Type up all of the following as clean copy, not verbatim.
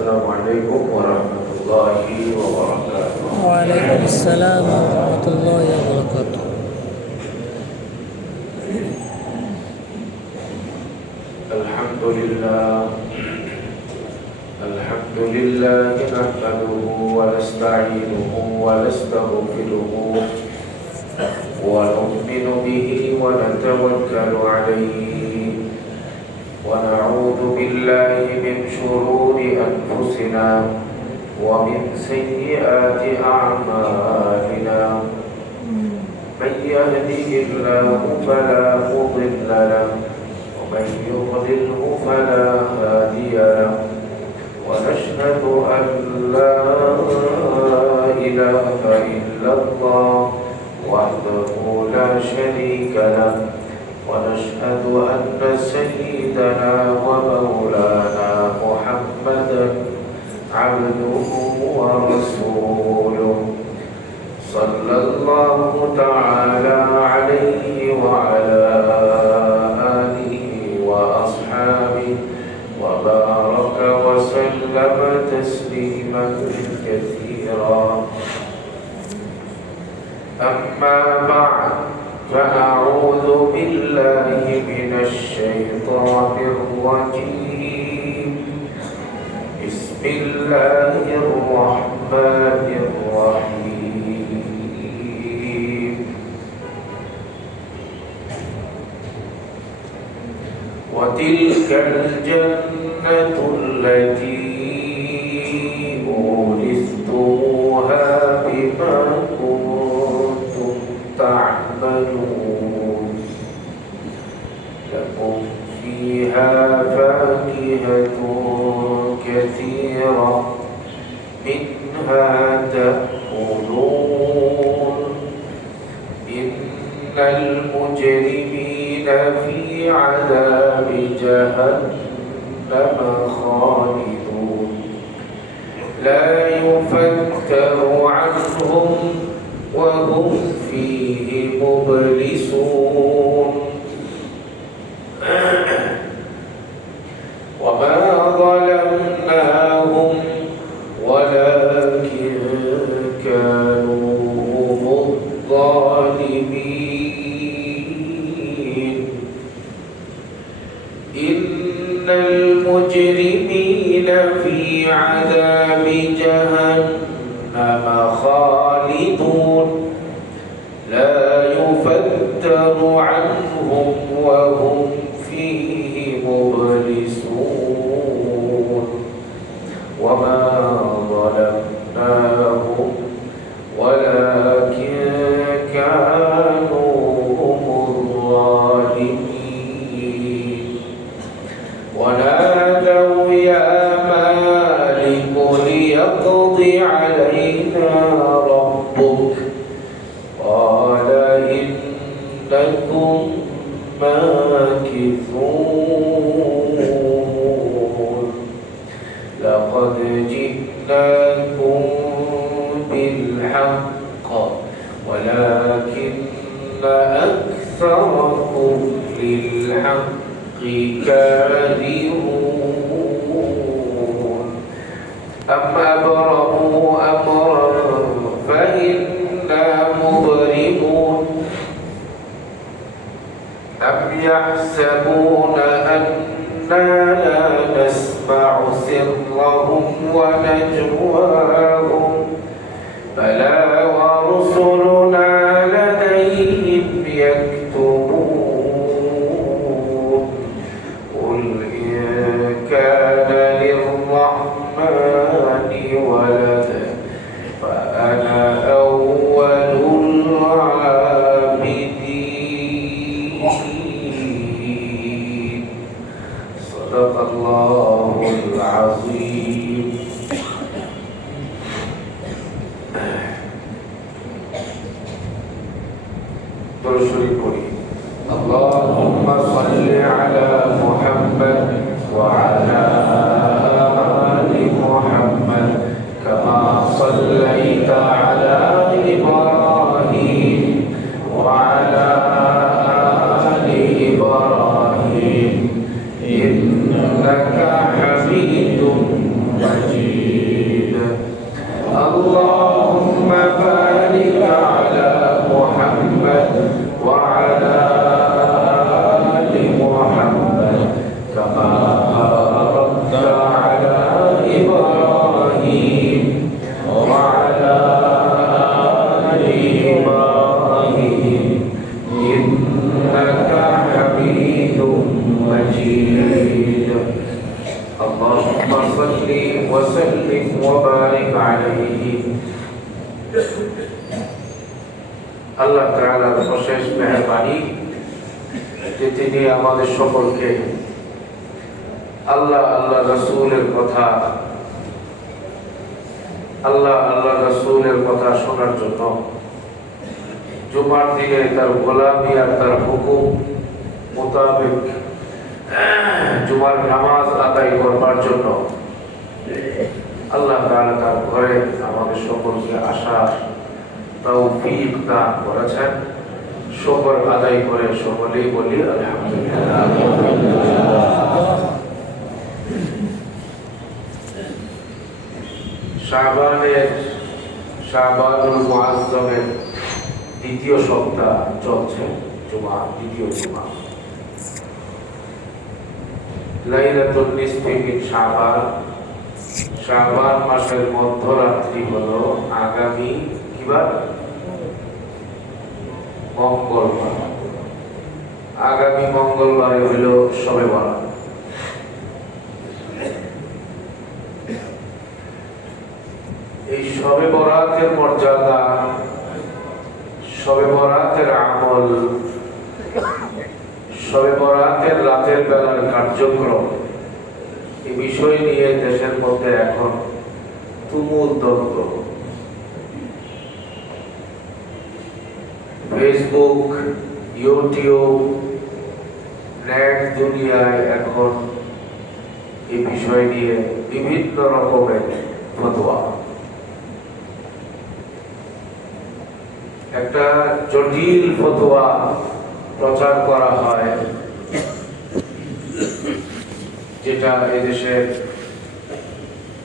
Assalamualaikum warahmatullahi wabarakatuh. Waalaikumsalam warahmatullahi wabarakatuh. Alhamdulillah nahmaduhu wa nasta'inuhu wa nastaghfiruhu wa nu'minu bihi wa natawakkalu alayhi ونعوذ بالله من شرور أنفسنا ومن سيئات أعمالنا من يهده الله فلا مضل له ومن يضلله فلا هادي له ونشهد أن لا إله إلا الله وحده لا شريك له ونشهد أن سيدنا ومولانا محمدا عبده ورسوله صلى الله تعالى عليه وعلى آله وأصحابه وبارك وسلم تسليما كثيرا أما بعد فأعوذ بالله من الشيطان الرجيم بسم الله الرحمن الرحيم وتلك الجنة التي أورثتموها بما كنتم تعملون لكم فيها فاكهة كثيرة منها تأكلون إن المجرمين في عذاب جهنم خالدون لا يفتر عنهم وهم فيه مبلسون وما ظلمناهم ولكن كانوا هم الظالمين إن المجرمين في عذاب جهنم خالدون لا يفتر عنهم وهم فيه مبلسون وما ظلمناهم ولكن كانوا هم الظالمين ونادوا يا مالك ليقض علينا ربك قال إنكم ماكثون لقد جئناكم بالحق ولكن أكثركم للحق كارهون أم أبرموا أمرا فإنا مبرمون أم يحسبون أنا لا نسمع سرهم ونجواهم بلى ورسلنا لديهم يكتبون قل صدق الله العظيم درشري قولي اللهم صل على محمد وعلى آل محمد كما صليت على إبراهيم وعلى آل إبراهيم إنك حميد مجيد اللهم بارك على محمد وعلى آل محمد كما باركت على إبراهيم وعلى آل إبراهيم إنك حميد مجيد اللهم صل وسلم وبارك عليه আল্লাহ তাআলার অশেষ মেহেরবানি যে তিনি আমাদের সকলকে আল্লাহ আল্লাহ রাসূলের কথা শোনার জন্য জুমার দিনে তার গোলামি আর তার হুকুম মোতাবেক জুমার নামাজ আদায় করবার জন্য আল্লাহ তাআলা তার ঘরে আমাদের সকলকে আসার তৌফিক দান করেছেন। শুকর আদায় করে সকলেই বলি আলহামদুলিল্লাহ। শাবানুল মুআজ্জমের দ্বিতীয় সপ্তাহ চলছে, দ্বিতীয় জুমা লাইলাতুন নিসফি মিন শাবান মাসের মধ্যরাত্রি হলো আগামী কিবার মঙ্গলবার। আগামী মঙ্গলবারে হইল শবে বরাত। এই শবে বরাতের মর্যাদা, শবে বরাতের আমল, শবে বরাতের রাতের বেলার কার্যক্রম, এই বিষয় নিয়ে দেশের মধ্যে এখন তুমুল দ্বন্দ্ব। ফেসবুক, ইউটিউব, নেট দুনিয়ায় এখন এই বিষয় নিয়ে বিভিন্ন রকমের ফতোয়া, একটা জটিল ফতোয়া প্রচার করা হয়, যেটা এদেশের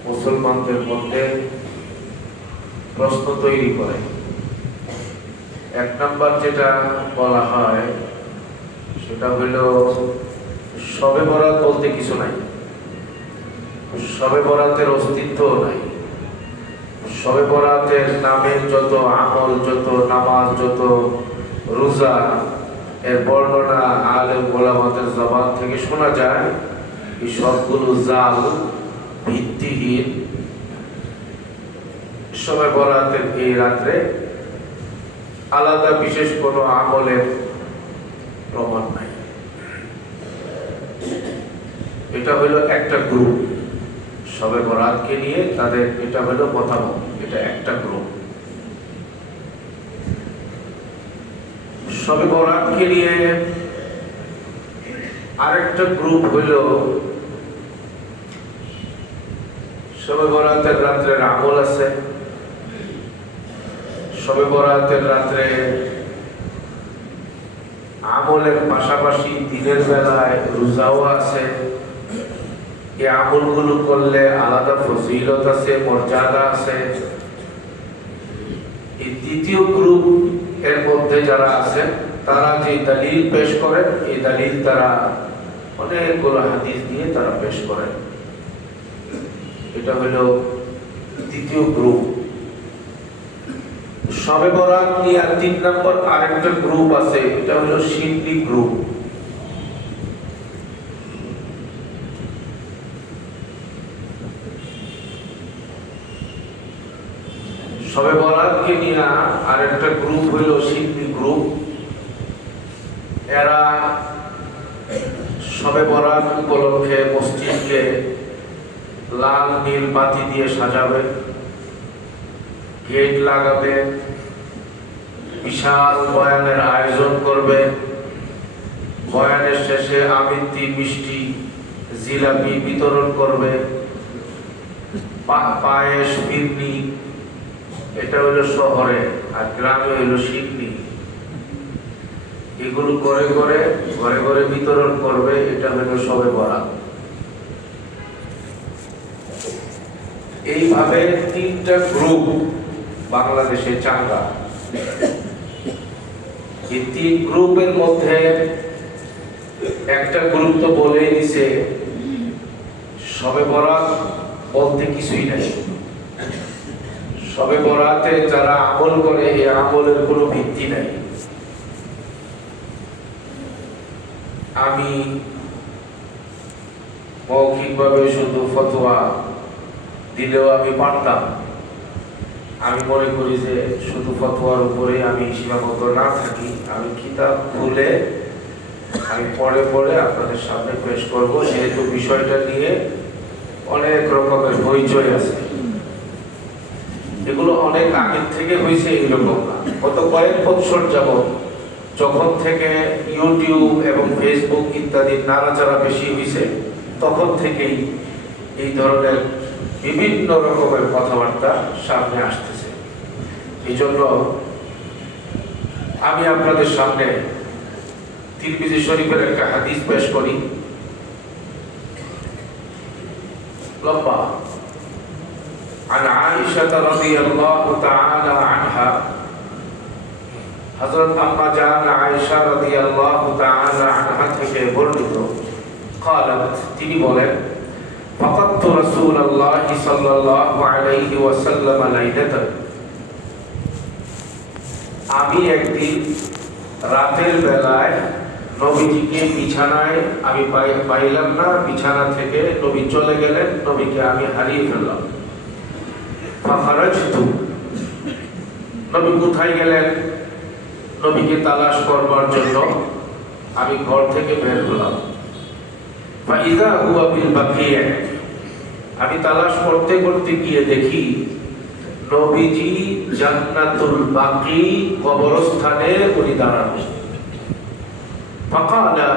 মুসলমানদের মধ্যে প্রশ্ন তৈরি করে। এক নম্বর যেটা বলা হয় সেটা হইল শবে বরাত বলতে কিছু নাই, শবে বরাতের অস্তিত্ব নাই। শবে বরাতের নামের যত আমল, যত নামাজ, যত রোজা, এর বর্ণনা আলেম ওলামাদের জবান থেকে শোনা যায়, এই সবগুলো জাল, ভিত্তিহীন। শবে বরাতের এই রাত্রে আলাদা বিশেষ কোনো আমলের প্রমাণ নাই। এটা হলো একটা গ্রুপ, শবে বরাতকে নিয়ে তাদের এটা হলো মতামত, এটা একটা গ্রুপ। শবে বরাতকে নিয়ে আরেকটা গ্রুপ হলো শবে বরাতের রাত্রের আমল আছে, শবে বরাতের রাত্রে আমলের পাশাপাশি দিনের বেলায় রোজাও আছে। এই আমলগুলো করলে আলাদা ফজিলত আছে, মর্যাদা আছে। এই দ্বিতীয় গ্রুপ এর মধ্যে যারা আছেন তারা যে দলিল পেশ করেন, এই দলিল তারা অনেকগুলো হাদিস দিয়ে তারা পেশ করেন। এটা হলো দ্বিতীয় গ্রুপ। শবে বরাত নিয়ে ৩ নম্বর আরেকটা গ্রুপ আছে, এটা হলো শিরকি গ্রুপ। শবে বরাতকে নিয়ে আরেকটা গ্রুপ হলো শিরকি গ্রুপ। এরা শবে বরাত উপলক্ষে মসজিদকে লাল নীল বাতি দিয়ে সাজাবে, গেট লাগাবে, বিশাল বয়ানের আয়োজন করবে। বয়ানের শেষে আবৃত্তি, মিষ্টি, জিলাপি বিতরণ করবে, পায়েস, ফিরনি। এটা হইল শহরে, আর গ্রামে হইল সিন্নি। এগুলো করে করে ঘরে ঘরে বিতরণ করবে। এটা হইল শবে বরাত। এইভাবে 3টা গ্রুপ বাংলাদেশে চাঙ্গা। এই 3 গ্রুপের মধ্যে একটা গ্রুপ তো বলেই দিছে শবে বরাত বলতে কিছুই নাই। শবে বরাতে যারা আমল করে এই আমলের কোনো ভিত্তি নাই। আমি মৌখিকভাবে শুধু ফতোয়া দিলেও আমি পারতাম। আমি মনে করি যে শুধু ফতোয়ার উপরে আমি সীমাবদ্ধ না থাকি। আমি কিতাব খুলে আমি পড়ে পড়ে আপনাদের সামনে পেশ করব, যেহেতু বিষয়টা নিয়ে অনেক রকমের হইচই আছে। এগুলো অনেক আগের থেকে হয়েছে এইরকম না। গত কয়েক বছর যাবত যখন থেকে ইউটিউব এবং ফেসবুক ইত্যাদি নাড়াচাড়া বেশি হয়েছে, তখন থেকেই এই ধরনের বিভিন্ন রকমের কথাবার্তা সামনে আসতেছে। এই জন্য আমি আপনাদের সামনে তিরমিজি শরীফের একটা হাদিস পেশ করি, লম্বা। عن عائشة رضي الله تعالى عنها হযরত আম্মা জান আয়েশা রাদিয়াল্লাহু তাআলা আনহা থেকে বর্ণিত, قالت তিনি বলেন, فقدت رسول الله صلى الله عليه وسلم ليلة আমি একদিন রাতের বেলায় নবীজিকে বিছানায় আমি পাইলাম না। বিছানা থেকে নবী চলে গেলেন, নবীকে আমি হারিয়ে ফেললাম। ফাখারাজতু, নবী কোথায় গেলেন নবীকে তালাশ করবার জন্য আমি ঘর থেকে বের হলাম। ফাইযা হুয়া বিল বাকিয়া, আমি তালাশ করতে করতে গিয়ে দেখি নবীজি জান্নাতুল বাকি কবরস্থানে উনি দাঁড়ানো। ফাকালা,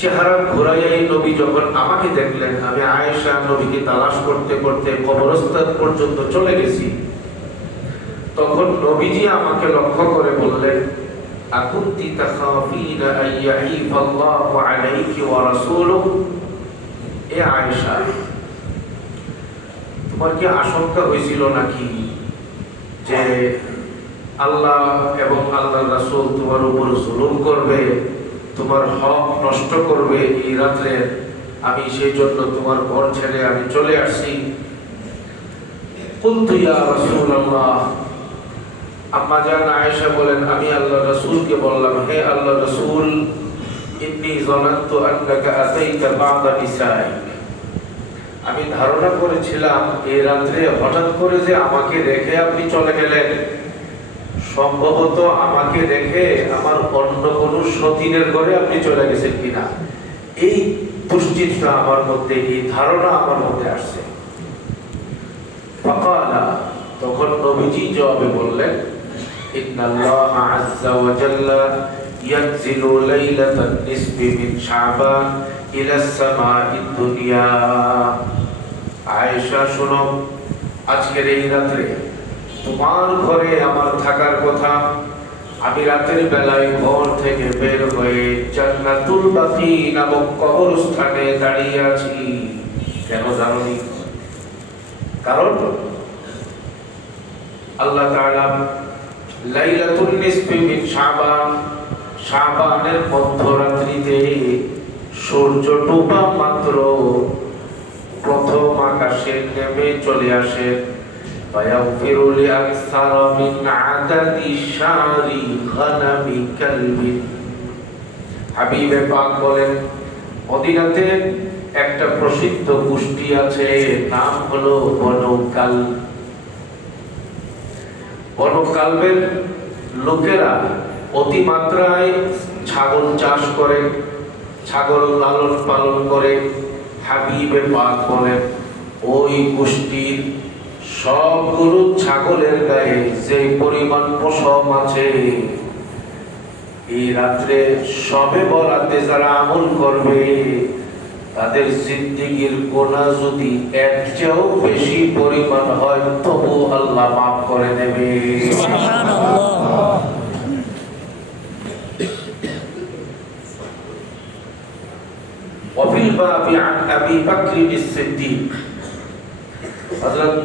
চেহারা ঘুরাইয়াই নবী যখন আমাকে দেখলেন, আমি আয়েশা নবীকে তালাশ করতে করতে কবরস্থান পর্যন্ত চলে গেছি, তখন নবীজি আমাকে লক্ষ্য করে বললেন, আকুনতি তাখাফিনা আইয়াহিফাল্লাহু আলাইকি ওয়া রাসূলুহু, এ আয়েশা, তোমার কি আশঙ্কা হয়েছিল নাকি যে আল্লাহ এবং আল্লাহর রাসূল তোমার উপর জুলুম করবে, তোমার হক নষ্ট করবে এই রাত্রে? আমি সেই জন্য তোমার ঘর ছেড়ে আমি চলে আসছি। কুলতু ইয়া রাসূলুল্লাহ, আম্মা জান আয়েশা বলেন, আমি আল্লাহর রাসূলকে বললাম, হে আল্লাহর রাসূল, ইন্নী যানানতু আন্নাকা আতাইতা বা'দা নিসাইক, আমি ধারণা করেছিলাম এই রাত্রে হঠাৎ করে যে আমাকে রেখে আপনি চলে গেলেন, সম্ভবত আমাকে রেখে আমার অন্য কোনো সতীনের ঘরে আপনি চলে গেছেন কিনা। এই দুশ্চিন্তা আমার মধ্যে, এই ধারণা আমার মধ্যে আসছে। ফাকালা, তখন নবীজি জবাবে বললেন, ইন্নাল্লাহ আযজা ওয়া জাল্লা ইয়ানজিলু লাইলাতান নিসফি মিন শাবান ইলা সামাঈদ দুনিয়া। আয়েশা, শোনো, আজকের এই রাত্রে তোমার ঘরে আমার থাকার কথা। আমি রাতের বেলায় ঘর থেকে বের হয়ে জান্নাতুল বাকি নামক কবরস্থানে দাঁড়িয়ে আছি। কেন জানোনি? কারণ আল্লাহ তাআলা লাইলাতুন নিসফি মিন শাবান, শাবানের মধ্যরাত্রিতে সূর্য ডোবা মাত্র প্রথম আকাশে নেমে চলে আসে। فيغفر لأكثر من عدد شعر غنم كلب। হাবিবে পাক বলেন, মদিনাতে একটা প্রসিদ্ধ গোষ্ঠী আছে, নাম হলো বনু কালব। বনু কালবের লোকেরা অতিমাত্রায় ছাগল চাষ করে, ছাগল লালন পালন করে, হাবিবে পাক বলেন ওই গোষ্ঠীর সব গরু ছাগলের গায়ে যে পরিমাণ পশম আছে, এই রাত্রে সবে বরাতে যারা আমল করবে তাদের জিন্দেগির গুনাহ যদি এর চেয়েও বেশি পরিমাণ হয় তবু আল্লাহ মাফ করে দেবে। সুবহানাল্লাহ। وفي الباب عن أبي بكر الصديق হযরত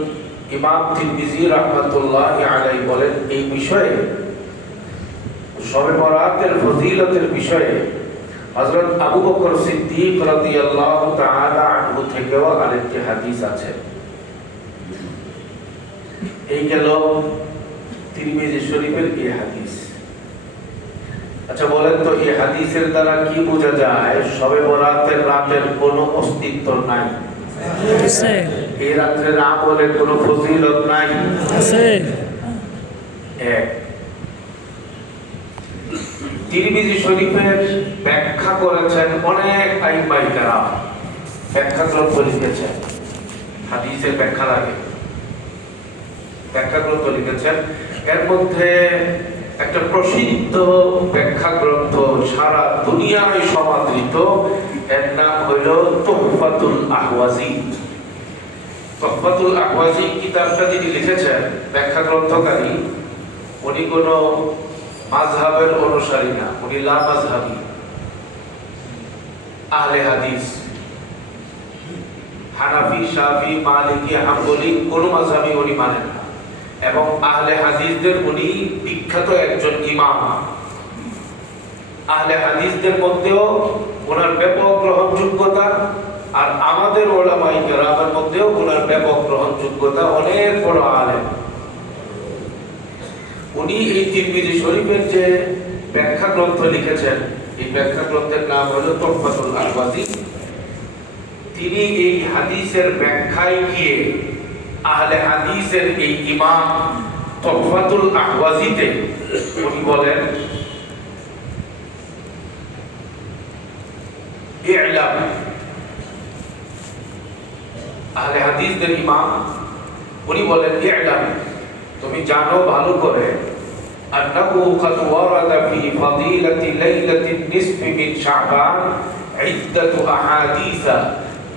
ইমাম তিরমিজি রাহমাতুল্লাহি আলাইহি বলেন এই বিষয়ে শবে বরাতের ফজিলতের বিষয়ে হযরত আবু বকর সিদ্দিক রাদিয়াল্লাহু তাআলা আনহু থেকেও আরেকটি হাদিস আছে। এই গেল তিরমিজি শরীফের এই হাদিস। আচ্ছা বলেন তো এই হাদিসের দ্বারা কি বোঝা যায়? শবে বরাতের রাতের কোনো অস্তিত্ব নাই, আছে এই রাত্রের আমলের কোনো ফজিলত নাই। আছে। এক, তিরমিজি শরীফের ব্যাখ্যা করেছেন অনেক আইমাই কেরাম, ব্যাখ্যা গ্রন্থ লিখেছেন, হাদিসের ব্যাখ্যা লাগে ব্যাখ্যা গ্রন্থ লিখেছেন। এর মধ্যে একটা প্রসিদ্ধ ব্যাখ্যা গ্রন্থ সারা দুনিয়ায় সমাদৃত, এর নাম হইল তুহফাতুল আহওয়াজি। তুহফাতুল আহওয়াজি কিতাবটা যিনি লিখেছেন ব্যাখ্যা গ্রন্থকারী, উনি কোন মাযহাবের অনুসারী না, উনি লা মাযহাবী, আহলে হাদিস, হানাফি, শাফি, মালিকি, হাম্বলি কোন মাযহাবই উনি মানেন না, এবং আহলে হাদিসদের উনি বিখ্যাত একজন ইমাম। আহলে হাদিসদের মধ্যেও ওনার ব্যাপক গ্রহণযোগ্যতা, আর আমাদের উলামায়ে কেরামের মধ্যেও ওনার ব্যাপক গ্রহণযোগ্যতা, অনেক বড় আলেম। উনি এই তিরমিজি শরীফের যে ব্যাখ্যা গ্রন্থ লিখেছেন, এই ব্যাখ্যা গ্রন্থের নাম হলো তুহফাতুল আহওয়াজি। তিনি এই হাদিসের ব্যাখ্যায় গিয়ে আহলে হাদিসের এই ইমাম তুহফাতুল আহওয়াজিতে উনি বলেন ই'লাম, আহলে হাদিসদের ইমাম উনি বলেন ই'লাম, তুমি জানো ভালো করে, আন্নাহু ক্বাদ ওয়ারাদা ফি ফাদিলাতি লাইলাতিন নিসফি মিন শাবান ইদ্দাতু আহাদিসা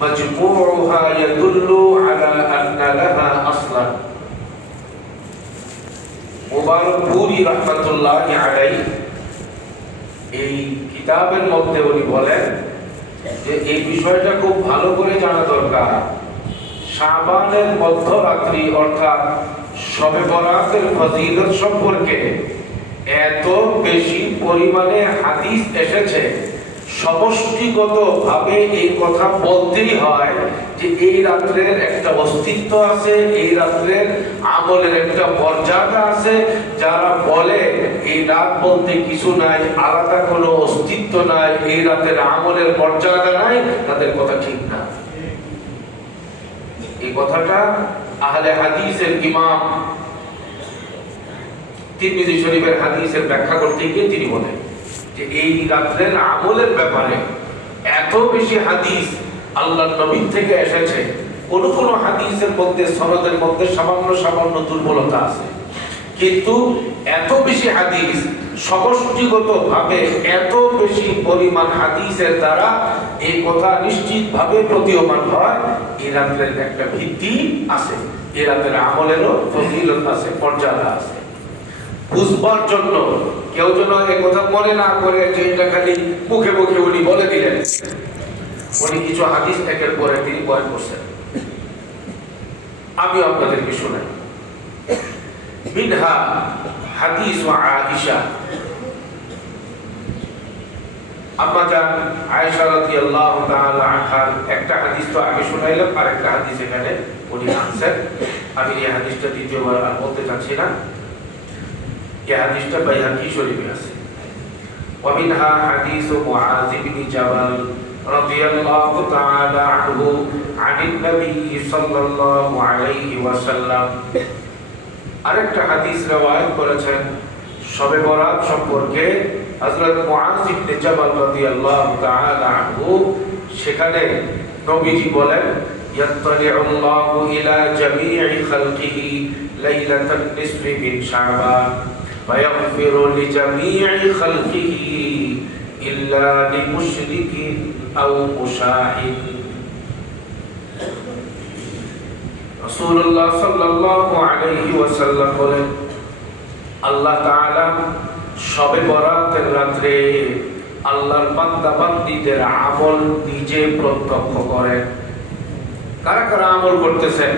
মাজমুউহা ইয়াদুল্লু আলা আন্না লাহা আসলান। মুবারকপুরি রাহমাতুল্লাহি আলাইহি এই কিতাবের মধ্যে উনি বলেন যে এই বিষয়টা খুব ভালো করে জানা দরকার। শাবানের মধ্যরাত্রি অর্থাৎ শবে বরাতের ফজিলত সম্পর্কে এত বেশি পরিমাণে হাদিস এসেছে, সমষ্টিগতভাবে এই কথা বলতেই হয় যে এই রাত্রের একটা অস্তিত্ব আছে, এই রাত্রের আমলের একটা মর্যাদা আছে। যারা বলে এই রাত বলতে কিছু নাই, আলাদা কোনো অস্তিত্ব নাই, এই রাতের আমলের মর্যাদা নাই, তাদের কথা ঠিক না। এই কথাটা আহলে হাদিসের ইমাম তিরমিজি শরীফের হাদিসের ব্যাখ্যা করতে গিয়ে তিনি বলেন যে এই রাত্রের আমলের ব্যাপারে এত বেশি হাদিস আল্লাহর নবী থেকে এসেছে। কোন কোন হাদিসের মধ্যে সনদের মধ্যে সামান্য সামান্য দুর্বলতা আছে, কিন্তু এত বেশি হাদিস সমষ্টিগতভাবে এত বেশি পরিমাণ হাদিসের দ্বারা এই কথা নিশ্চিতভাবে প্রতীয়মান হয় এই রাত্রের একটা ভিত্তি আছে, এই রাতের আমলেরও ফজিলত আছে, মর্যাদা আছে। বুঝবার জন্য কেউ যেন এই কথা মনে না করে যে এটা খালি মুখে মুখে উনি বলে দিলেন। উনি কিছু হাদিস একের পরে তিনি বয়ান করছেন, আমি আপনাদেরকে শোনাই। মিনহা হাদিস আয়েশা, আম্মা জান আয়েশা রাদিয়াল্লাহু তাআলা আনহার একটা হাদিস তো আগে শোনাইলাম, আর একটা হাদিস এখানে উনি আনছেন। আমি এই হাদিসটা দ্বিতীয়বার আর বলতে চাচ্ছি না, এই হাদিসটা বাইহাকি শরীফে আছে। ওয়া মিনহা হাদিস মুআয ইবনে জাবাল রাদিয়াল্লাহু তাআলা আনহু আনিন নবী সাল্লাল্লাহু আলাইহি ওয়াসাল্লাম। আরেকটা হাদিস রওয়ায়াত করেছেন শবে বরাত সম্পর্কে হযরত মুআয ইবনে জাবাল রাদিয়াল্লাহু তাআলা আনহু সেখানে নবীজি বলেন ইয়াত্তালিউল্লাহু ইলা জামিই খালকিহি লাইলাতান নিসফি মিন শাবান ফায়াগফিরু লিজামিই খালকিহি ইল্লা লিমুশরিকিন আও মুশাহিদ। রাসূলুল্লাহ সাল্লাল্লাহু আলাইহি ওয়াসাল্লাম বলেন আল্লাহ তাআলা শবে বরাতের রাতে আল্লাহর বান্দা বান্দীদের আমল নিজে প্রত্যক্ষ করেন। কারা কারা আমল করতেছেন,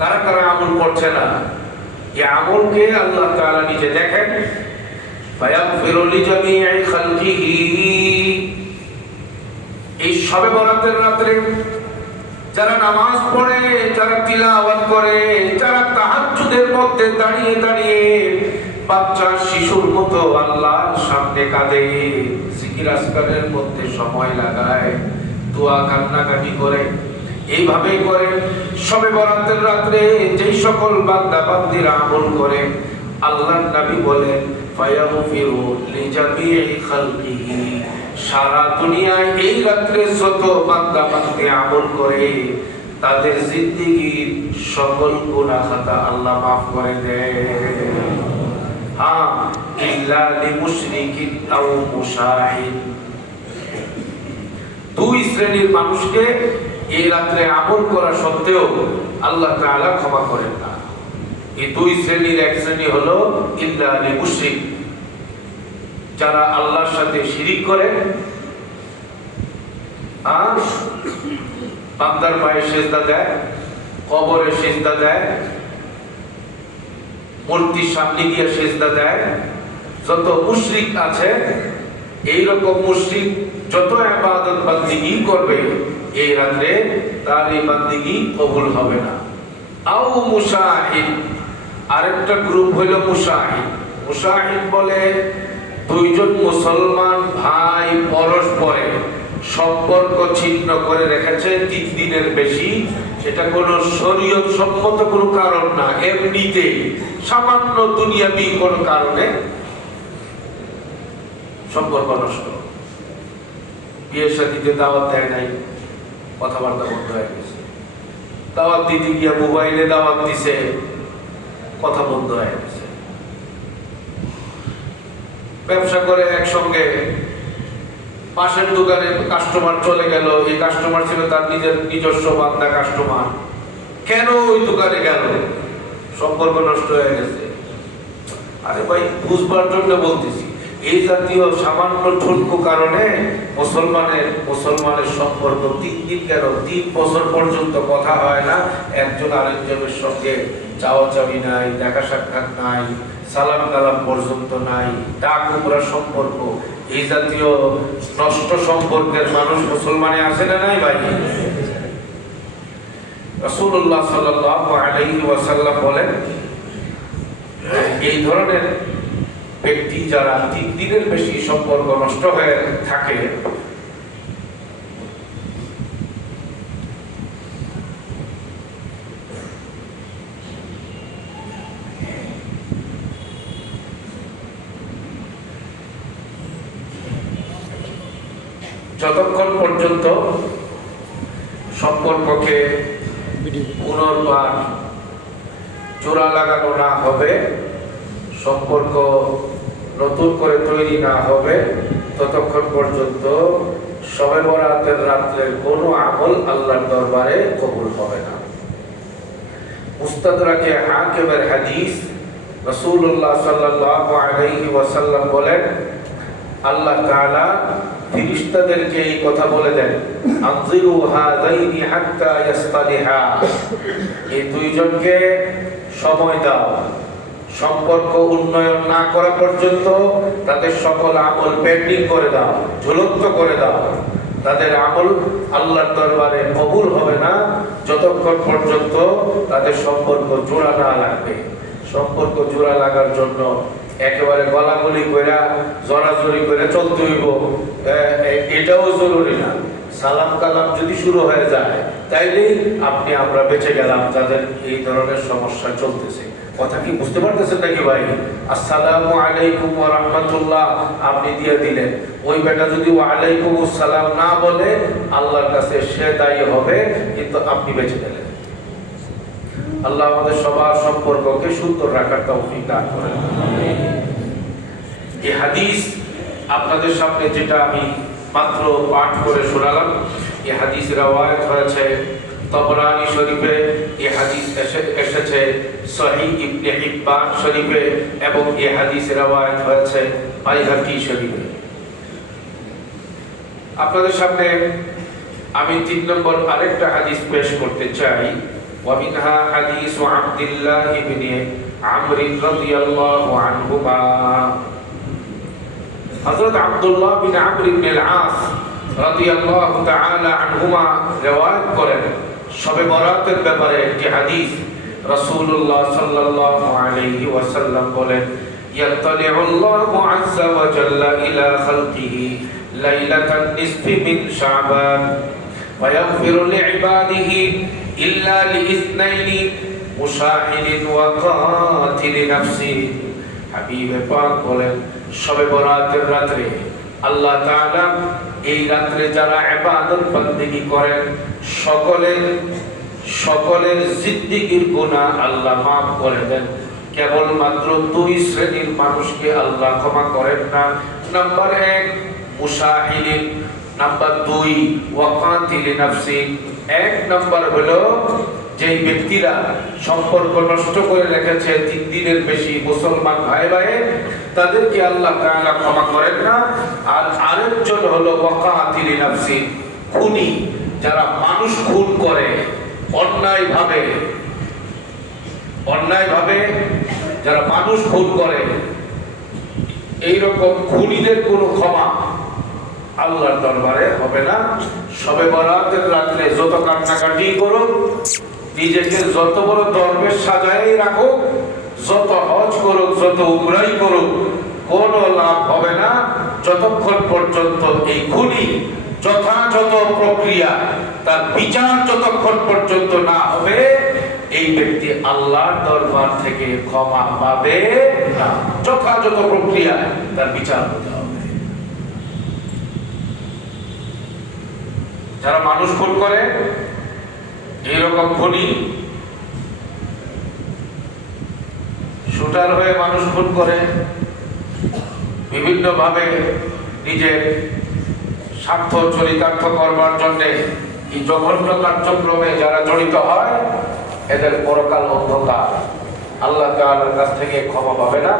কারা কারা আমল করছে না, এই আমলকে আল্লাহ তাআলা নিজে দেখেন। ফায়াগফিরু লিজামিই খালকিহি, এই শবে বরাতের রাতে যারা নামাজ পড়ে, যারা তিলাওয়াত করে, যারা তাহাজ্জুদের মধ্যে দাঁড়িয়ে দাঁড়িয়ে বাচ্চা শিশুর মতো আল্লাহর সামনে কাঁদে, জিকির আজকারের মধ্যে সময় লাগায়, দোয়া কান্নাকাটি করে, এইভাবে করে শবে বরাতের রাতে যেই সকল বান্দা বান্দীরা আমল করে আল্লাহর নবী বলেন ফায়াগফিরু লিজামিই খালকিহি, সারা দুনিয়ায় এই রাত্রে যত বান্দা বান্দী আমল করে তাদের জিন্দেগীর সকল গুনাহ খাতা আল্লাহ মাফ করে দেয়। হ্যাঁ, ইল্লা লিমুশরিকিন আও মুশাহিদ, দুই শ্রেণীর মানুষকে এই রাত্রে আমল করা সত্ত্বেও আল্লাহ তাআলা ক্ষমা করেন না। এই দুই শ্রেণীর এক শ্রেণী হলো ইল্লা লিমুশরিক, যারা আল্লাহর সাথে শিরিক করে, বান্দার পায়ে সিজদা দেয়, কবরে সিজদা দেয়, মূর্তির সামনে গিয়ে সিজদা দেয়, যত মুশরিক আছে এইরকম মুশরিক যত ইবাদত বান্দিগি করবে এই রাতে তার এই বান্দিগি কবুল হবে না। আও মুশাহিদ, আরেকটা গ্রুপ হইল মুশাহিদ। মুশাহিদ বলে দুইজন মুসলমান ভাই পরস্পরে সম্পর্ক ছিন্ন করে রেখেছে 3 দিনের বেশি, এটা কোনো শরীয়ত সম্মত কোনো কারণ না, এমনিতে সামান্য দুনিয়াবি কোনো কারণে সম্পর্ক নষ্ট। বিয়ের শাদীতে দাওয়াত দেয় নাই, কথাবার্তা বন্ধ হয়ে গেছে, দাওয়াত দিতে গিয়ে মোবাইলে দাওয়াত দিছে, কথা বন্ধ হয়ে গেছে। ব্যবসা করে একসঙ্গে, পাশের দোকানে কাস্টমার চলে গেল, এই কাস্টমার ছিল তার নিজস্ব বান্দা কাস্টমার, কেন ওই দোকানে গেল, সম্পর্ক নষ্ট হয়ে গেছে। আরে ভাই, বুঝবার জন্য বলতেছি, এই জাতীয় সামান্য ঠুনকু কারণে মুসলমানের সম্পর্ক 3 দিন কেন 3 বছর পর্যন্ত কথা হয় না, একজন আরেকজনের সঙ্গে চাওয়া চাবি নাই, দেখা সাক্ষাৎ নাই, সালাম কালাম পর্যন্ত নাই, ডাক উপরা সম্পর্ক। এই জাতীয় নষ্ট সম্পর্কের মানুষ মুসলমানে আছে না নাই ভাই? রাসূলুল্লাহ সাল্লাল্লাহু আলাইহি ওয়াসাল্লাম বলেন এই ধরনের ব্যক্তি যারা 3 দিনের বেশি সম্পর্ক নষ্ট হয়ে থাকে, যতক্ষণ পর্যন্ত সম্পর্ককে পুনর্বার জোড়া লাগানো না হবে, সম্পর্ক নতুন করে তৈরি না হবে, ততক্ষণ পর্যন্ত শবে বরাতের রাত্রের কোনো আমল আল্লাহর দরবারে কবুল হবে না। মুস্তাদরাকে হাকিমের হাদিস, রাসূলুল্লাহ সাল্লাল্লাহু আলাইহি ওয়াসাল্লাম বলেন আল্লাহ তাআলা ফেরেশতাদেরকে এই কথা বলে দেন, আনজিরু হাযাইনি হাত্তা ইয়াসতালিহা, এই দুইজনকে সময় দাও, সম্পর্ক উন্নয়ন না করা পর্যন্ত তাদের সকল আমল পেন্ডিং করে দাও, ঝুলন্ত করে দাও। তাদের আমল আল্লাহর দরবারে কবুল হবে না যতক্ষণ পর্যন্ত তাদের সম্পর্ক জোড়া না লাগবে। সম্পর্ক জোড়া লাগার জন্য একেবারে গলাগলি কইরা জড়াজড়ি করে চলতে হইব, এটাও জরুরি না। সালাম কালাম যদি শুরু হয়ে যায় তাইলেই আমরা বেঁচে গেলাম, যাদের এই ধরনের সমস্যা চলতেছে। কথা কি বুঝতে পারতেছেন নাকি ভাই? আসসালামু আলাইকুম ওয়া রাহমাতুল্লাহ আপনি দিয়ে দিলেন, ওই বেটা যদি ওয়া আলাইকুম আসসালাম না বলে আল্লাহর কাছে সে দায়ী হবে, কিন্তু আপনি বেঁচে গেলেন। আল্লাহ আমাদের সবার সম্পর্ককে সুন্দর রাখার তৌফিক দান করেন। এই হাদিস আপনাদের সামনে যেটা আমি মাত্র পাঠ করে শোনালাম, এই হাদিস রওয়ায়াত হয়েছে তবরানী শরীফে, এই হাদিস এসেছে সহিহ ইবনে হিব্বান শরীফে, এবং এই হাদিস রওয়ায়াত হয়েছে বাইহাকি শরীফে। আপনাদের সামনে আমি 3 নম্বর আরেকটা হাদিস পেশ করতে চাই। ومنها حديث عبد الله بن عمرو رضي الله عنهما। حضرت عبد الله بن عمرو بن العاص رضي الله تعالى عنهما روايت করেন শবে বরাতের ব্যাপারে একটি হাদিস। রাসূলুল্লাহ সাল্লাল্লাহু আলাইহি ওয়াসাল্লাম বলেন, ইয়াত্তালি'ু আল্লাহু আযজা ওয়া জাল্লা ইলা খালকিহি লাইলাতান নিসফি মিন শাবান ওয়া ইয়াগফিরু লি'ইবাদিহি ইল্লা লিইসনাইনি মুশাহিদিন ওয়া কাতিল নাফসি। হাবিবে পাক বলেন, শবে বরাতের রাতে আল্লাহ তাআলা এই রাতে যারা ইবাদত বন্দেগী করেন সকলের জিন্দেগীর গুনাহ আল্লাহ মাফ করে দেন। কেবলমাত্র 2 শ্রেণীর মানুষকে আল্লাহ ক্ষমা করেন না। নাম্বার 1 মুশাহিদিন, নাম্বার 2 ওয়াকাতিল নাফসি। 1 নাম্বার হলো যেই ব্যক্তিরা সম্পর্ক নষ্ট করে রেখেছে 3 দিনের বেশি মুসলমান ভাই ভাই, তাদেরকে আল্লাহ তাআলা ক্ষমা করেন না। আর আরেকজন হলো ওয়াকাতিল নাফসি, খুনি, যারা মানুষ খুন করে অন্যায়ভাবে যারা মানুষ খুন করে, এই রকম খুনিদের কোনো ক্ষমা আল্লাহর দরবারে হবে না। শবে বরাতের রাতে যত কান্নাকাটি করুক, নিজেকে যত বড় দরবেশ সাজাই রাখুক, যত হজ করুক, যত উমরাই করুক, কোনো লাভ হবে না যতক্ষণ পর্যন্ত এই খুনি যথাযথ প্রক্রিয়া তার বিচার যতক্ষণ পর্যন্ত না হবে, এই ব্যক্তি আল্লাহর দরবার থেকে ক্ষমা পাবে না। যথাযথ প্রক্রিয়া তার বিচার হতে হবে। যারা মানুষ খুন করে, এইরকম খুনি শুটার হয়ে মানুষ খুন করে, বিভিন্ন ভাবে নিজের স্বার্থ চরিতার্থ করবার জন্য এই জঘন্য কার্যক্রমে যারা জড়িত হয়, এদের পরকাল অন্ধকার, আল্লাহ তাআলার কাছ থেকে ক্ষমা পাবে না।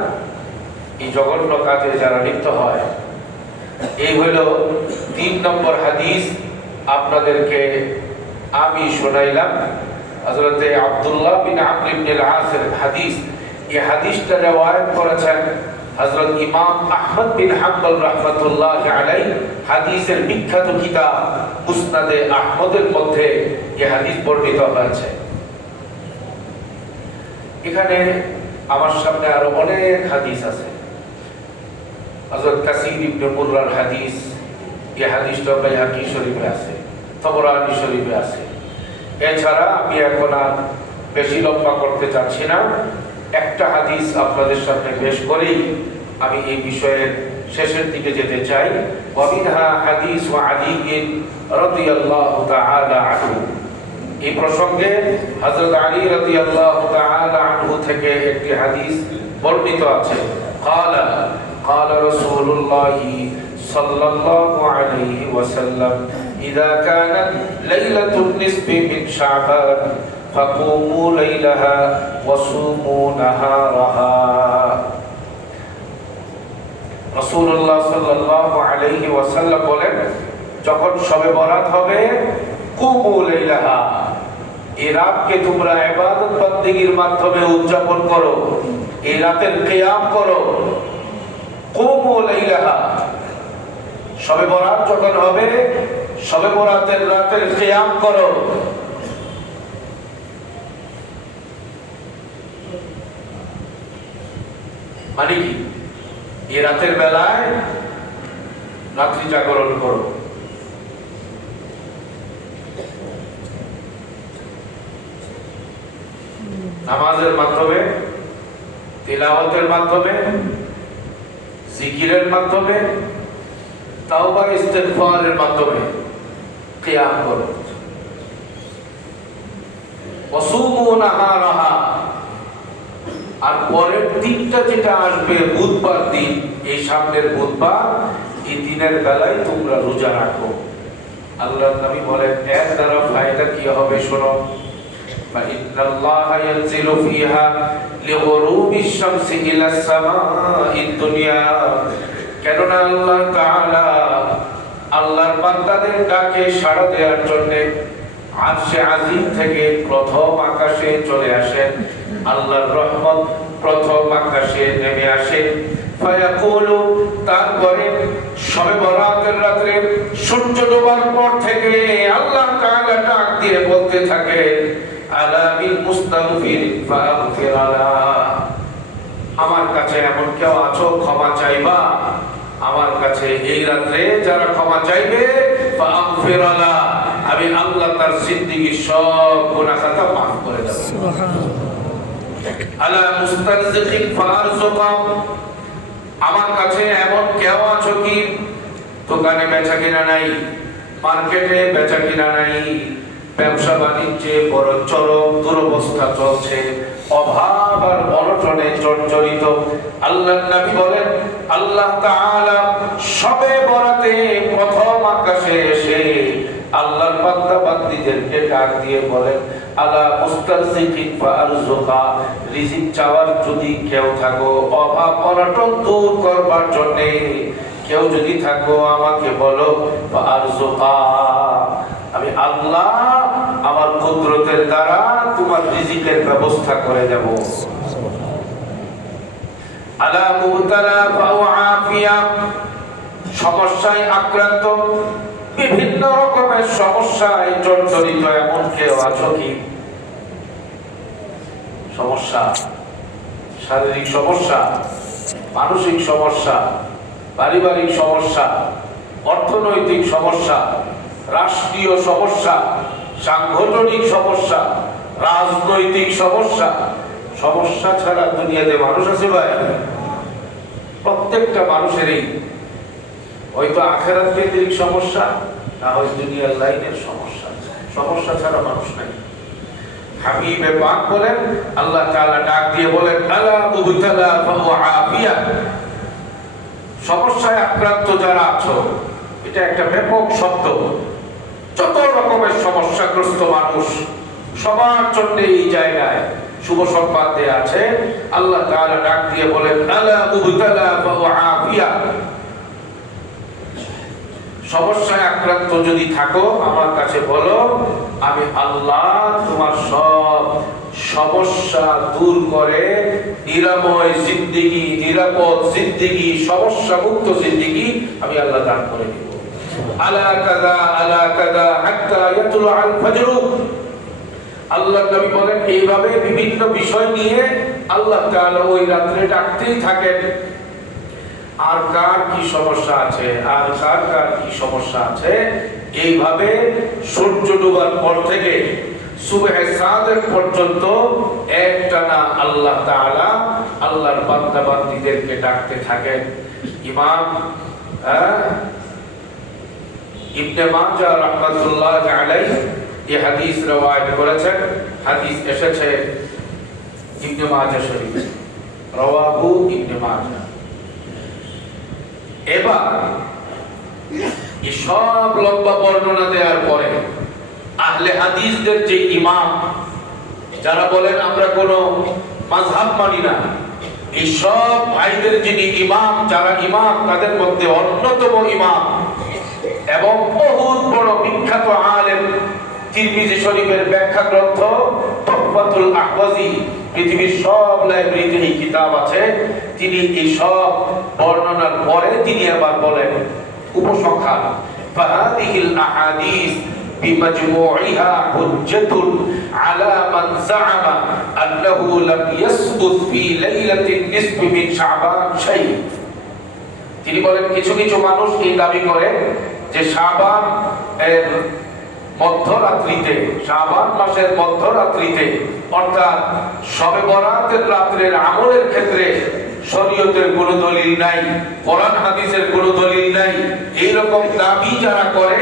এই জঘন্য কাজে যারা লিপ্ত হয়, এই হলো 3 নম্বর হাদিস আপনাদেরকে আমি শোনাইলাম। হযরত আব্দুল্লাহ বিন আমর ইবনে আল-আস-এর হাদিস। এই হাদিসটা রওয়ায়াত করেছেন হযরত ইমাম আহমদ বিন হাম্বল রাহমাতুল্লাহি আলাইহি। হাদিসের বিখ্যাত কিতাব মুসনাদে আহমদের মধ্যে এই হাদিস বর্ণিত হয়েছে। এখানে আমার সামনে আরো অনেক হাদিস আছে। হযরত কাসির ইবনে মুররার হাদিস, এই হাদিসটা বাইহাকি শরীফে আছে, তবরানী শরীফে আছে। এছাড়া আমি এখন আর বেশি লম্বা করতে চাচ্ছি না, একটা হাদিস আপনাদের সামনে পেশ করেই আমি এই বিষয়ের শেষের দিকে যেতে চাই। ওয়ামিনহা হাদিস আলী রাদিয়াল্লাহু তাআলা আনহু। এই প্রসঙ্গে হযরত আলী রাদিয়াল্লাহু তাআলা আনহু থেকে একটি হাদিস বর্ণিত আছে। قال رسول الله صلى الله عليه وسلم إذا كانت ليلة النصف من شعبان فقوموا ليلها وصوموا نهارها। রাসূলুল্লাহ সাল্লাল্লাহু আলাইহি ওয়াসাল্লাম বলেন, যখন শবে বরাত হবে, কুমু লাইলাহা, এই রাতকে তোমরা ইবাদত বন্দেগীর মাধ্যমে উদযাপন করো, এই রাতের কিয়াম করো। কুমু লাইলাহা, শবে বরাত যখন হবে, শবে বরাতের রাতের কিয়াম করো। মানে কি? এই রাতের বেলায় রাত্রি জাগরণ করো। নামাজের মাধ্যমে তিলাওয়াতের মাধ্যমে, জিকিরের মাধ্যমে, তাওবা ইস্তিগফারের মাধ্যমে কিয়াম করো। ওয়াসুমু নাহারাহা, আর পরের দিনটা যেটা আসবে বুধবার দিন, এই সামনের বুধবার, এই দিনের বেলায় তোমরা রোজা রাখো। আল্লাহর নবী বলেন এর দ্বারা ফায়দা কি হবে শোনো। ফাইন্নাল্লাহা ইয়ানজিলু ফিহা লিগুরুবিশ শামসি ইলাস সামাঈদ দুনিয়া, কেননা আল্লাহ তাআলা আল্লাহর বান্দাদের ডাকে সাড়া দেওয়ার জন্য আরশে আজিম থেকে প্রথম আকাশে চলে আসেন। আল্লাহর রহমত প্রথম আকাশে নেমে আসে। ফায়াকুলু, তারপরে শবে বরাতের রাতে সূর্য ডোবার পর থেকে আল্লাহ তাআলা ডাক দিয়ে বলতে থাকে, আলা বিল মুস্তাগফির ফাগফির আলা, আমার কাছে এমন কেউ আছো ক্ষমা চাইবা? আমার কাছে এই রাতে যারা ক্ষমা চাইবে ফাগফির আলা, আমি আল্লাহ তার জিন্দেগীর সব গুনাহ খাতা মাফ করে দেব। সুবহানাল্লাহ। আলা মুস্তারজিকিন ফারজুকা, আমার কাছে এমন কেউ আছো কি দোকানে বেচা কিনা নাই, মার্কেটে বেচা কিনা নাই, ব্যবসা বাণিজ্যে বড় চরম দুরবস্থা চলছে, অভাব আর অনটনে জর্জরিত। আল্লাহর নবী বলেন আল্লাহ তাআলা শবে বরাতে প্রথম আকাশে এসে আল্লাহর বান্দা বান্দীদেরকে ডাক দিয়ে বলেন, আলা মুস্তারজিকিন ফারজুকা, রিজিক চাওয়ার যদি কেউ থাকো, অভাব অনটন দূর করবার জন্য কেউ যদি থাকো আমাকে বলো, ফারজুকা, আমি আল্লাহ আমার কুদরতের দ্বারা তোমার রিজিকের ব্যবস্থা করে দেব। আলা মুবতালা ফাউআফিয়া, সমস্যায় আক্রান্ত, বিভিন্ন রকমের সমস্যায় জর্জরিত এমন কেউ আছো কি? সমস্যা, শারীরিক সমস্যা, মানসিক সমস্যা, পারিবারিক সমস্যা, অর্থনৈতিক সমস্যা, রাষ্ট্রীয় সমস্যা, সাংগঠনিক সমস্যা, রাজনৈতিক সমস্যা। সমস্যা ছাড়া দুনিয়াতে মানুষ আছে ভাই? প্রত্যেকটা মানুষেরই হয়তো আখিরাত কেন্দ্রিক সমস্যা, না হয় দুনিয়ার লাইনের সমস্যা। সমস্যা ছাড়া মানুষ নাই। হাবিবে পাক বলেন, আল্লাহ তাআলা ডাক দিয়ে বলেন, আলা মুবতালা ফাউআফিয়া, সমস্যায় আক্রান্ত যারা আছো, এটা একটা ব্যাপক শব্দ। যত রকমের সমস্যাগ্রস্ত মানুষ সবার জন্য এই জায়গায় শুভ সংবাদ দেয়া আছে। আল্লাহ তাআলা ডাক দিয়ে বলেন, আলা মুবতালা ফাউআফিয়া, সমস্যায় আক্রান্ত যদি থাকো আমার কাছে বলো, আমি আল্লাহ তোমার সব সমস্যা দূর করে নিরাময় জিন্দেগি, নিরাপদ জিন্দেগি, সমস্যা মুক্ত জিন্দেগি আমি আল্লাহ দান করে দেব। আলা কাযা হাত্তা ইয়াতলু আল ফজর, আল্লাহর নবী বলেন এইভাবে বিভিন্ন বিষয় নিয়ে আল্লাহ তাআলা ওই রাতে ডাকতেই থাকেন। আর কার কি সমস্যা আছে, আর কার কি সমস্যা আছে, এইভাবে সূর্য ডোবার পর থেকে সুবহে সাদেক পর্যন্ত একটানা আল্লাহ তাআলা আল্লাহর বান্দা বান্দীদেরকে ডাকতে থাকেন। ইমাম ইবনে মাজাহ রাহমাতুল্লাহ আলাইহি এই হাদিস রওয়ায়াত করেছেন। হাদিস এসেছে ইবনে মাজাহ শরীফে, রাওয়াহু ইবনে মাজাহ। এবার এই সব লম্বা বর্ণনা দেওয়ার পরে আহলে হাদিসদের যে ইমাম, যারা বলেন আমরা কোনো মাযহাব মানি না, এই সব ভাইদের যিনি ইমাম, যারা ইমাম, তাদের মধ্যে অন্যতম ইমাম এবং বহুত বড় বিখ্যাত আলেম, তিরমিজি শরীফের ব্যাখ্যা গ্রন্থ তুহফাতুল আহওয়াজি, পৃথিবীর সব লাইব্রেরিতে এই কিতাব আছে। তিনি এই সব বর্ণনার পরে তিনি আবার বলেন উপসংহার, ফাহাদিহিল আহাদিস বিমাজমুইহা হুজ্জাতুন আলা মান যাআমা আন্নাহু লাম ইয়াসবুত ফি লাইলাতিন নিসফি মিন শাবান শাই। তিনি বলেন কিছু কিছু মানুষ এই দাবি করে যে শাবান এর মধ্যরাত্রিতে, শাবান মাসের মধ্যরাত্রিতে অর্থাৎ শবে বরাতের রাত্রের আমলের ক্ষেত্রে শরীয়তের কোনো দলিল নাই, কোরআন হাদিসের কোনো দলিল নাই, এইরকম দাবি যারা করে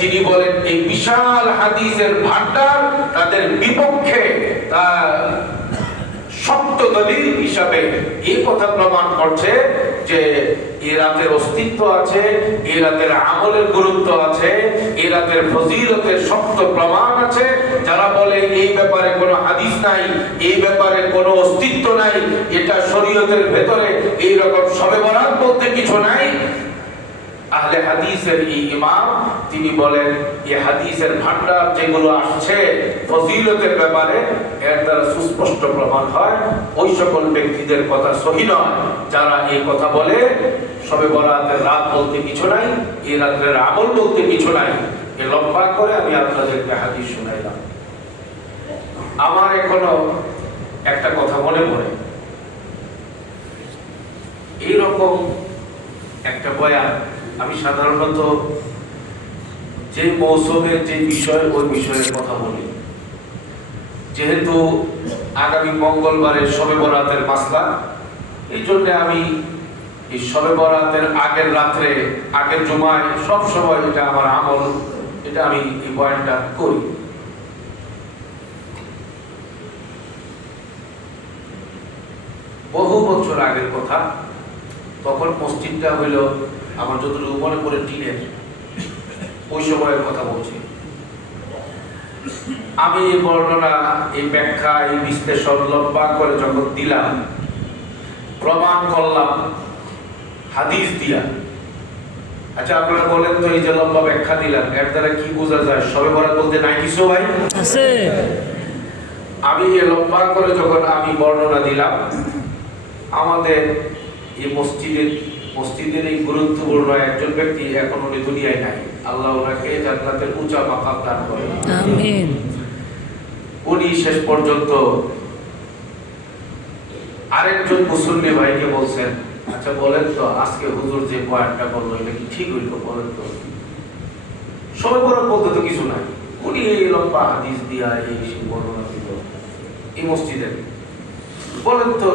তিনি বলেন এই বিশাল হাদিসের ভান্ডার তাদের বিপক্ষে তা শক্ত দলিল হিসাবে এই কথা প্রমাণ করছে যে এই রাতের অস্তিত্ব আছে, এই রাতের আমলের গুরুত্ব আছে, এই রাতের ফজিলতের শক্ত প্রমাণ আছে। যারা বলে এই ব্যাপারে কোনো হাদিস নাই, এই ব্যাপারে কোনো অস্তিত্ব নাই, এটা শরীয়তের ভেতরে এই রকম শবে বরাত বলতে কিছু নাই, আহলে হাদিসের এই ইমাম তিনি বলেন এই হাদিসের ভান্ডার যেগুলো আসছে ফজিলতের ব্যাপারে এর দ্বারা সুস্পষ্ট প্রমাণ হয় ওই সকল ব্যক্তিদের কথা সহি নয় যারা এই কথা বলে শবে বরাতের রাত বলতে কিছু নাই, এই রাতের আমল বলতে কিছু নাই। এ লম্বা করে আমি আপনাদেরকে হাদিস শোনাইলাম। আমার এখনো একটা কথা মনে পড়ে, এইরকম একটা বয়ান আমি সাধারণত যে মৌসুমে যে বিষয় ওই বিষয়ের কথা বলি। যেহেতু আগামী মঙ্গলবারে শবে বরাতের মাসলা, এই জন্য আমি এই শবে বরাতের আগের রাত্রে আগের জুমায় সব সময় এটা আমার আমল, এটা আমি এই বয়ানটা করি। বহু বছর আগের কথা, তখন মসজিদটা হইল আমার যতটুকু মনে পড়ে টিনের, ওই সময়ের কথা বলছি। আমি এই বর্ণনা, এই ব্যাখ্যা, এই বিশ্লেষণ লম্বা করে যখন দিলাম, প্রমাণ করলাম হাদিস দিয়া। আচ্ছা আপনারা বলেন তো, এই যে লম্বা ব্যাখ্যা দিলাম এর দ্বারা কি বোঝা যায়? শবে বরাত বলতে নাই কিছু ভাই আছে। আমি এই লম্বা করে যখন আমি বর্ণনা দিলাম, আমাদের এই মসজিদের এই গুরুত্বপূর্ণ একজন ব্যক্তি এখন উনি দুনিয়ায় নাই, আল্লাহ ওনাকে জান্নাতের উঁচা মাকাম দান করেন, আমিন। উনি শেষ পর্যন্ত আরেকজন মুসল্লি ভাইকে বলছেন, আচ্ছা বলেন তো আজকে হুজুর যে বয়ানটা বললো এটা কি ঠিক হইল? বলেন তো, শবে বরাত বলতে তো কিছু নাই। উনি এই লম্বা হাদিস দিয়া এই বর্ণনা দিল এই মসজিদের, বলেন তো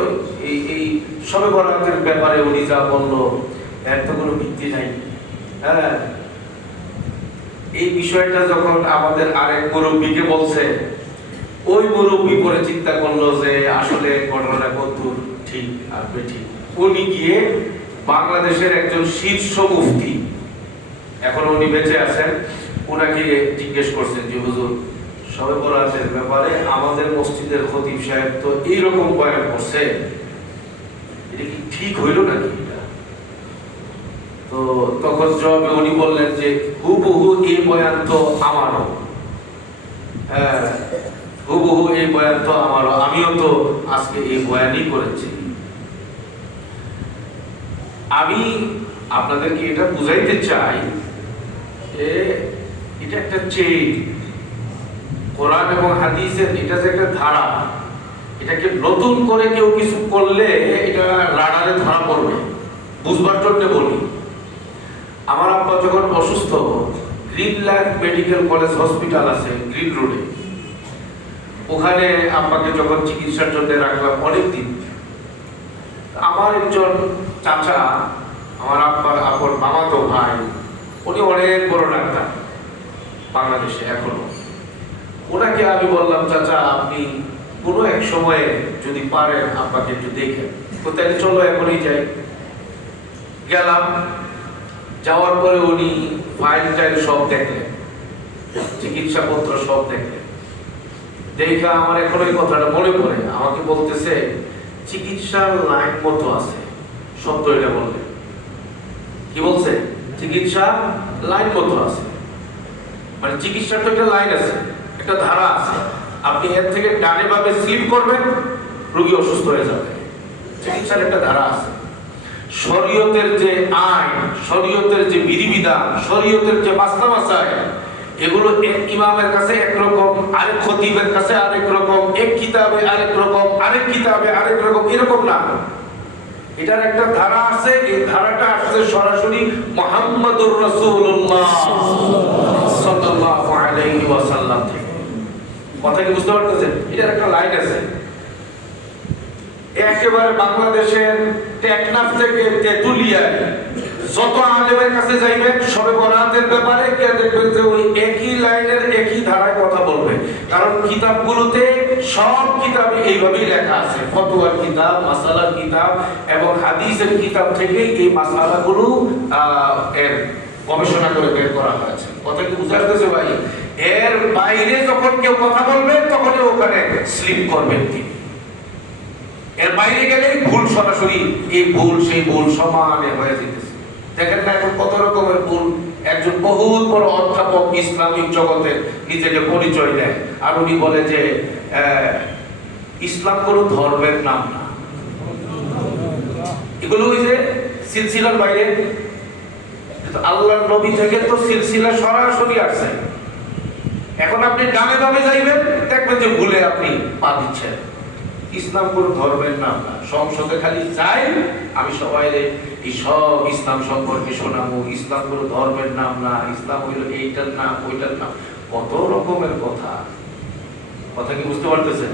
এই শবে বরাতের ব্যাপারে উনি যা বললো এর তো কোনো ভিত্তি নাই। হ্যাঁ, এই বিষয়টা যখন আমাদের আরেক মুরব্বীকে বলছে, ওই মুরব্বী পরে চিন্তা করলো যে আসলে ঘটনাটা কতদূর ঠিক আর বেঠিক। উনি গিয়ে বাংলাদেশের একজন শীর্ষ মুফতি, এখন উনি বেঁচে আছেন, উনাকে জিজ্ঞেস করছেন যে হুজুর শবে বরাতের ব্যাপারে আমাদের মসজিদের খতিব সাহেব তো এইরকম বয়ান করছে, এটা কি ঠিক হইল নাকি? তো তখন জবাবে উনি বললেন যে হুবহু এই বয়ান তো আমারও, হ্যাঁ হুবহু এই বয়ান তো আমারও, আমিও তো আজকে এই বয়ানই করেছি। আমি আপনাদেরকে এটা বুঝাইতে চাই যে এটা একটা চেইন, কোরআন এবং হাদিসের এটা যে একটা ধারা, এটাকে নতুন করে কেউ কিছু করলে এটা রাডারে ধরা পড়বে। বুঝবার জন্য বলি, আমার আব্বা যখন অসুস্থ, green life medical college hospital আছে গ্রিন রোডে, ওখানে আব্বাকে যখন চিকিৎসার জন্য রাখলাম অনেকদিন, আমার একজন চাচা, আমার আব্বার আপন মামাতো ভাই, উনি অনেক বড় ডাক্তার বাংলাদেশে এখনো। ওনাকে আমি বললাম, চাচা আপনি কোনো এক সময়ে যদি পারেন আব্বাকে একটু দেখেন। কোথায়? চলো এখনই যাই। গেলাম, যাওয়ার পরে উনি ফাইল টাইল সব দেখলেন, চিকিৎসাপত্র সব দেখলেন। দেখে আমার এখন ওই কথাটা মনে পড়ে, আমাকে বলতেছে চিকিৎসার লাইন মতো আছে, শব্দ এটা বললেন। কি বলছে? চিকিৎসা লাইন মতো আছে, মানে চিকিৎসার তো একটা লাইন আছে, একটা ধারা আছে। আপনি এর থেকে ডানে ভাবে স্লিপ করবেন, রোগী অসুস্থ হয়ে যাবে। চিকিৎসার একটা ধারা আছে। শরীয়তের যে আইন, শরীয়তের যে বিধিবিধান, শরীয়তের যে বাস্তবাচার, এগুলো এক ইমামের কাছে একরকম, আরেক খতিবের কাছে আরেক রকম, এক কিতাবে আরেক রকম, আরেক কিতাবে আরেক রকম, এরকম না। এটার একটা ধারা আছে। এই ধারাটা আসছে সরাসরি মুহাম্মদুর রাসূলুল্লাহ সাল্লাল্লাহু আলাইহি ওয়াসাল্লাম থেকে। কথা কি বুঝতে পারতেছেন? এটার একটা লাইন আছে, একেবারে বাংলাদেশের টেকনাফ থেকে তেতুলিয়ায় যত আলেমের কাছে যাইবেন সবে বরাতের ব্যাপারে কে দেখবেন যে ওই একই লাইনের একই ধারায় কথা বলবে। কারণ কিতাবগুলোতে সব কিতাবে এইভাবেই লেখা আছে, ফতোয়ার কিতাব, মাসালার কিতাব এবং হাদিসের কিতাব থেকে এই মাসালাগুলো এর গবেষণা করে বের করা হয়েছে। কথা কি বুঝা যাচ্ছে ভাই? এর বাইরে যখন কেউ কথা বলবে তখনই ওখানে স্লিপ করবেন তিনি। এর বাইরে গেলে ভুল সরাসরি এই ভুল সেই ভুল সমানে হয়ে যেতেছে। দেখেন না এখন কত রকমের ভুল। একজন বহুত বড় অধ্যাপক ইসলামিক জগতের নিজেকে পরিচয় দেয়, আর উনি বলে যে ইসলাম কোনো ধর্মের নাম না। এগুলো ওই যে সিলসিলার বাইরে। আল্লাহর নবী থেকে তো সিলসিলা সরাসরি আসছে। এখন আপনি ডানে বামে যাইবেন, দেখবেন যে ভুলে আপনি পা দিচ্ছেন। ইসলাম কোন ধর্মের নাম না। সংসদে খালি যাই, আমি সবাই এই সব ইসলাম সম্পর্কে শোনাবো। ইসলাম কোন ধর্মের নাম না, ইসলাম হইল এইটার নাম ওইটার নাম, কত রকমের কথা। কথা কি বুঝতে পারতেছেন?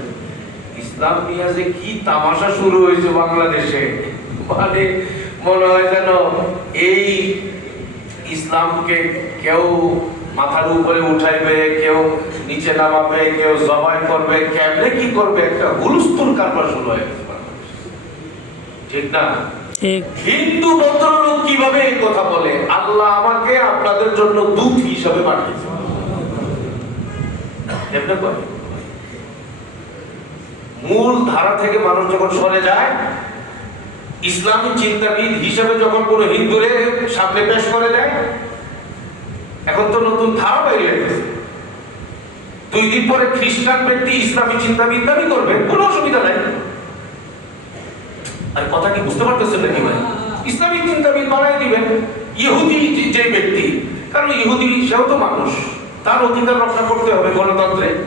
ইসলাম নিয়ে যে কি তামাশা শুরু হয়েছে বাংলাদেশে, মানে মনে হয় যেন এই ইসলামকে কেউ মাথার উপরে উঠাইবে, কেউ নিচে নামাবে, কেউ জবাই করবে, কেমনে কি করবে, একটা হুলস্থুল কারবার শুরু হয়ে গেছে। ঠিক না? ঠিক। হিন্দু ভদ্রলোক কিভাবে এই কথা বলে, আল্লাহ আমাকে আপনাদের জন্য দূত হিসাবে পাঠিয়েছে। এমনি করে মূল ধারা থেকে মানুষ যখন সরে যায়, ইসলামী চিন্তাবিদ হিসেবে যখন কোনো হিন্দুরে সামনে পেশ করে দেয়, এখন তো নতুন ধারা বাইরে গেছে। 2 দিন পরে খ্রিস্টান ব্যক্তি ইসলামী চিন্তাবিদ দাবি করবে, কোনো অসুবিধা নাই। আর কথা কি বুঝতে পারতেছেন নাকি ভাই? ইসলামী চিন্তাবিদ বানাই দিবেন ইহুদি যে ব্যক্তি, কারণ ইহুদি সেও তো মানুষ, তার অধিকার রক্ষা করতে হবে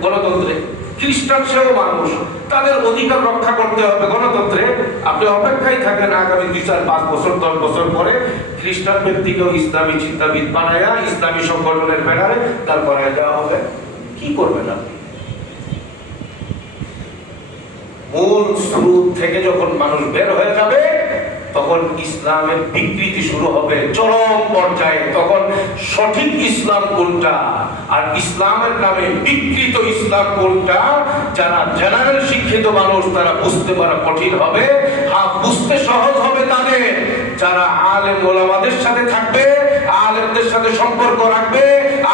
গণতন্ত্রে। খ্রিস্টান সেও মানুষ, তাদের অধিকার রক্ষা করতে হবে গণতন্ত্রে। আপনি অপেক্ষায় থাকেন আগামী 2, 4, 5 বছর 10 বছর পরে খ্রিস্টান ব্যক্তিকেও ইসলামী চিন্তাবিদ বানায়া ইসলামী সংগঠনের ব্যানারে তার করায় দেওয়া হবে। কি করবেন আপনি? মূল স্রোত থেকে যখন মানুষ বের হয়ে যাবে, তখন ইসলামের বিকৃতি শুরু হবে চরম পর্যায়ে। তখন সঠিক ইসলাম কোনটা আর ইসলামের নামে বিকৃত ইসলাম কোনটা, যারা জেনারেল শিক্ষিত মানুষ তারা বুঝতে পারা কঠিন হবে। হ্যাঁ, বুঝতে সহজ হবে তাদের যারা আলেম ওলামাদের সাথে থাকবে, আলেমদের সাথে সম্পর্ক রাখবে,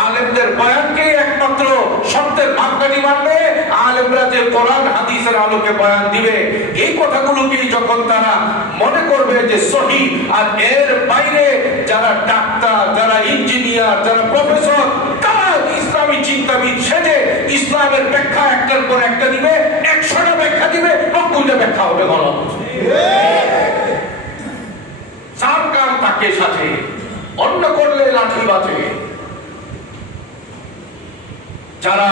আলেমদের বয়ানকে একমাত্র সত্যের মাপকাঠি মানবে, আলেমরা যে কোরআন হাদিসের আলোকে বয়ান দিবে, এই কথাগুলোকে যখন তারা মনে করবে যে সহি, আর এর বাইরে যারা ডাক্তার, যারা ইঞ্জিনিয়ার, যারা প্রফেসর, তারা ইসলামী চিন্তাবিদ সেজে ইসলামের ব্যাখ্যা একটার পর একটা দিবে, 100টা ব্যাখ্যা দিবে, 90টা ব্যাখ্যা হবে গলত। চার কাম তাকে সাথে, অন্য করলে লাঠি বাজে। যারা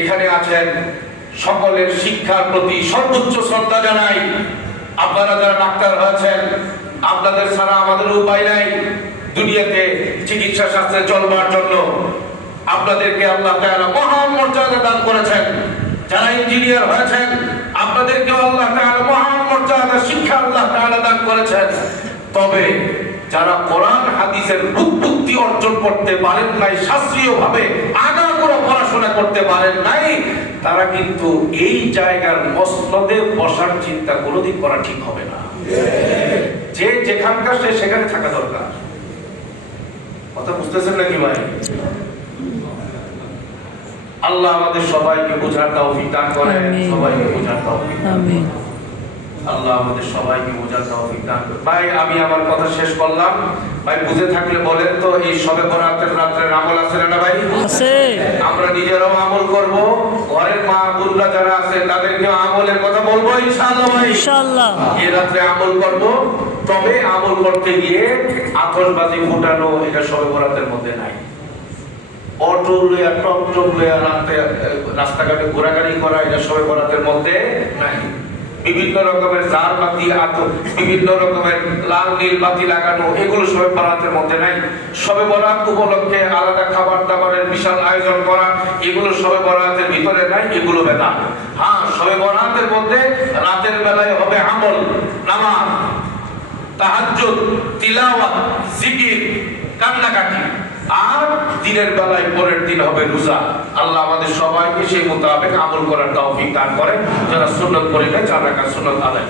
এখানে আছেন সকলের শিক্ষার প্রতি সর্বোচ্চ শ্রদ্ধা জানাই। আপনারা যারা ডাক্তার হয়েছেন, আপনাদের ছাড়া আমাদের উপায় নাই দুনিয়াতে চিকিৎসা শাস্ত্রে চলবার জন্য। আপনাদেরকে আল্লাহ তাআলা মহান মর্যাদা দান করেছেন। যারা ইঞ্জিনিয়ার হয়েছেন, আপনাদেরকে আল্লাহ তাআলা মহান মর্যাদা শিক্ষা আল্লাহ তাআলা দান করেছেন। তবে যারা কোরআন হাদিসের বুদ্ধি অর্জন করতে পারেন নাই, শাস্ত্রীয় ভাবে আগাগোড়া পড়াশোনা করতে পারেন নাই, তারা কিন্তু এই জায়গার মসনদে বসার চিন্তা কোনোদিন করা ঠিক হবে না। যে যেখানকার সে সেখানে থাকা দরকার। কথা বুঝতেছেন নাকি ভাই? আল্লাহ আমাদের সবাইকে বোঝার তৌফিক দান করেন, সবাইকে বোঝার তৌফিক দান করেন। আল্লাহ আমাদের সবাইকে বোঝার তৌফিক দান করেন। ভাই, আমি আমার কথা শেষ করলাম। ভাই, বুঝে থাকলে বলেন তো, এই শবে বরাতের রাতের আমল আছে না ভাই? আছে। আমরা নিজেরাও আমল করব, ঘরের মা বোনরা যারা আছে তাদেরকে আমলের কথা বলবো ইনশাআল্লাহ ভাই। ইনশাআল্লাহ এই রাতে আমল করব। তবে আমল করতে গিয়ে আতশবাজি ফুটানো এটা শবে বরাতের মধ্যে নাই। অটো লইয়া টক লইয়া রাস্তাঘাটে ঘোরাঘুরি করা এটা শবে বরাতের মধ্যে নাই। বিভিন্ন রকমের জার বাতি বিভিন্ন রকমের লাল নীল বাতি লাগানো, এগুলো শবে বরাতের মধ্যে নাই। শবে বরাত উপলক্ষে আলাদা খাবার দাবারের বিশাল আয়োজন করা, এগুলো শবে বরাতের ভিতরে নাই, এগুলো বেদাত। হ্যাঁ, শবে বরাতের মধ্যে রাতের বেলায় হবে আমল, নামাজ, তাহাজ্জুদ, তিলাওয়াত, জিকির, কান্নাকাটি, আর দিনের বেলায় পরের দিন হবে রোজা। আল্লাহ আমাদের সবাইকে সেই মোতাবেক আমল করার তৌফিক দান করে। যারা সুন্নাত পড়ে নেয় 4 রাকাত সুন্নাত আদায়।